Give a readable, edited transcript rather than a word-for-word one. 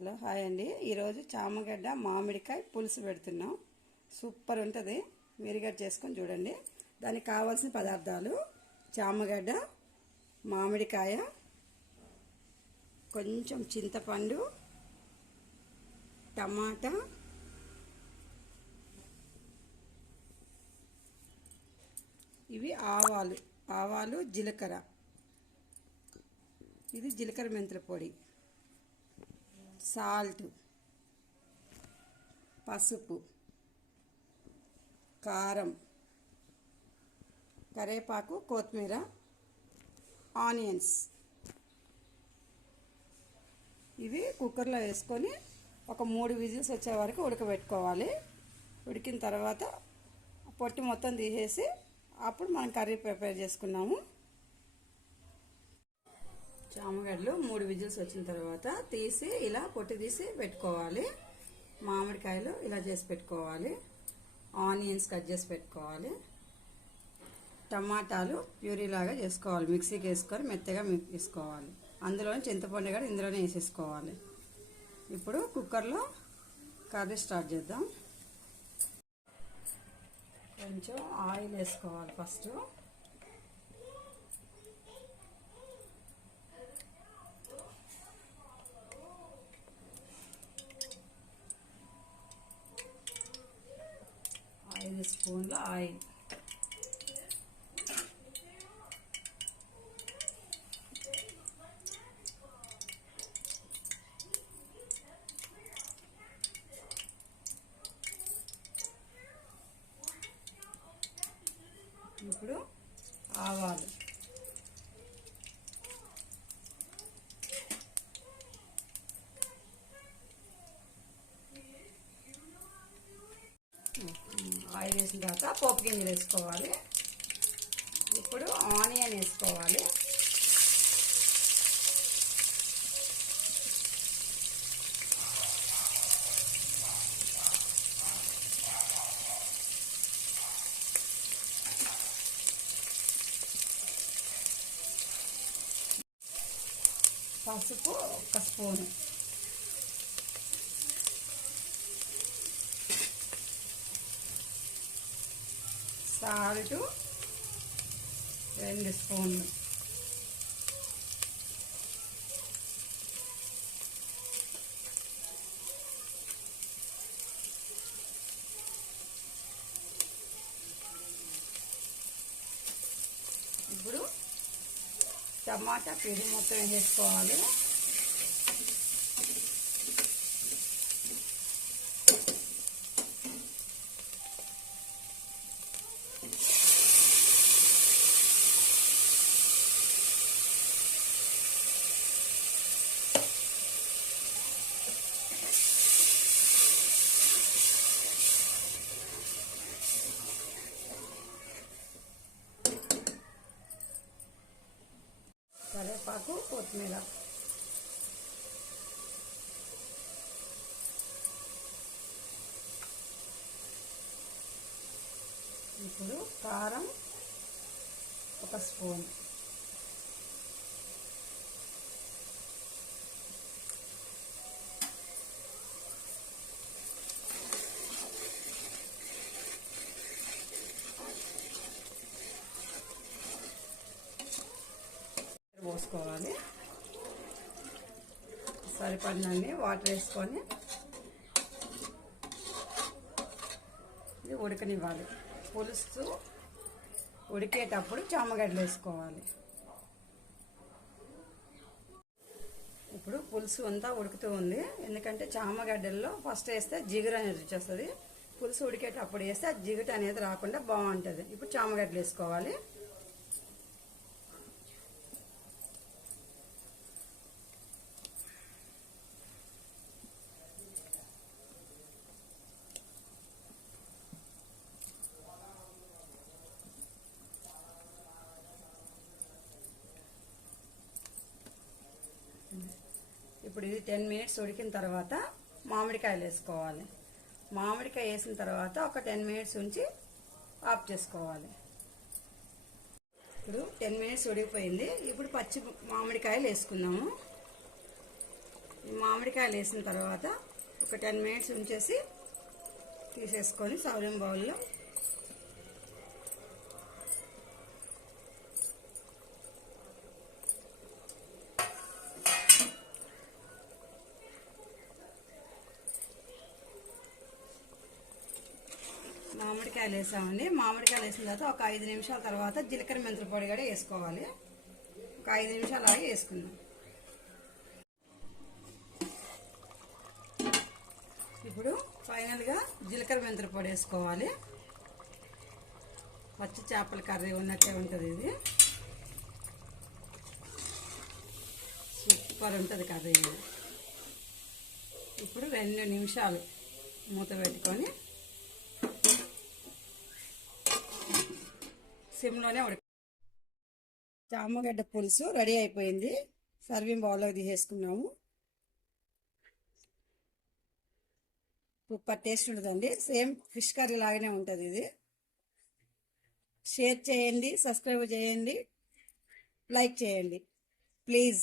Hello hi అండి. ఈరోజు చామగడ్డ మామిడికాయ పులుసు పెడుతున్నాం. సూపర్ ఉంటుంది, మీరు కూడా చేసుకొని చూడండి. దానికి కావాల్సిన పదార్థాలు: చామగడ్డ, మామిడికాయ, కొంచెం చింతపండు, టమాటా, ఇవి ఆవాలు, జీలకర్ర, ఇది జీలకర్ర మెంతుల పొడి, సాల్ట్, పసుపు, కారం, కరివేపాకు, కొత్తిమీర, ఆనియన్స్. ఇవి కుక్కర్లో వేసుకొని ఒక 3 విజిల్స్ వచ్చే వరకు ఉడకబెట్టుకోవాలి. ఉడికిన తర్వాత పొట్టు మొత్తం తీసేసి అప్పుడు మనం కర్రీ ప్రిపేర్ చేసుకున్నాము. చామగడ్డలు 3 విజిల్స్ వచ్చిన తర్వాత తీసి ఇలా పొట్టు తీసి పెట్టుకోవాలి. మామిడికాయలు ఇలా చేసి పెట్టుకోవాలి. ఆనియన్స్ కట్ చేసి పెట్టుకోవాలి. టమాటాలు ప్యూరీ లాగా చేసుకోవాలి, మిక్సీకి వేసుకొని మెత్తగా వేసుకోవాలి. అందులోనే చింతపండు కూడా ఇందులోనే వేసేసుకోవాలి. ఇప్పుడు కుక్కర్లో కర్రీ స్టార్ట్ చేద్దాం. కొంచెం ఆయిల్ వేసుకోవాలి. ఫస్ట్ ఐదు స్పూన్ల ఆయిల్, ఇప్పుడు ఆవాలు, ఆయిల్ వేసిన తర్వాత పోపు గింజలు వేసుకోవాలి. ఇప్పుడు ఆనియన్ వేసుకోవాలి. పసుపు 1 స్పూను, సాల్ట్ 2 స్పూన్లు, ఇప్పుడు టమాటా ప్యూరీ మొత్తం వేసుకోవాలి. కరివేపాకు, కొత్తిమీర, ఇప్పుడు కారం 1 స్పూన్, పోసుకోవాలి. సరిపడినన్ని వాటర్ వేసుకొని ఇది ఉడకనివ్వాలి. పులుసు ఉడికేటప్పుడు చామగడ్డలు వేసుకోవాలి. ఇప్పుడు పులుసు అంతా ఉడుకుతూ ఉంది, ఎందుకంటే చామగడ్డల్లో ఫస్ట్ వేస్తే జిగురు అనేది వచ్చేస్తుంది. పులుసు ఉడికేటప్పుడు వేస్తే ఆ జిగురు అనేది రాకుండా బాగుంటుంది. ఇప్పుడు చామగడ్డలు వేసుకోవాలి. ఇప్పుడు ఇది 10 మినిట్స్ ఉడికిన తర్వాత మామిడికాయలు వేసుకోవాలి. మామిడికాయ వేసిన తర్వాత ఒక 10 మినిట్స్ ఉంచి ఆఫ్ చేసుకోవాలి. ఇప్పుడు 10 మినిట్స్ ఉడికిపోయింది. ఇప్పుడు పచ్చి మామిడికాయలు వేసుకుందాము. ఈ మామిడికాయలు వేసిన తర్వాత ఒక 10 మినిట్స్ ఉంచేసి తీసేసుకొని సర్వింగ్ బౌల్లో మామిడికాయలు వేసామండి. మామిడికాయలు వేసిన తర్వాత ఒక 5 నిమిషాల తర్వాత జీలకర్ర మెంతుల పొడి కూడా వేసుకోవాలి. ఒక 5 నిమిషాలు అలాగే వేసుకుందాం. ఇప్పుడు ఫైనల్గా జీలకర్ర మెంతుల పొడి వేసుకోవాలి. పచ్చి చేపల కర్రీ ఉన్నట్టే ఉంటుంది. ఇది సూపర్ ఉంటుంది కర్రీ. ఇప్పుడు 2 నిమిషాలు మూత పెట్టుకొని సిమ్లోనే ఉడక. చామగడ్డ పులుసు రెడీ అయిపోయింది. సర్వింగ్ బౌల్లోకి తీసేసుకున్నాము. సూపర్ టేస్ట్ ఉంటుందండి. సేమ్ ఫిష్ కర్రీ లాగానే ఉంటుంది. ఇది షేర్ చేయండి, సబ్స్క్రైబ్ చేయండి, లైక్ చేయండి ప్లీజ్.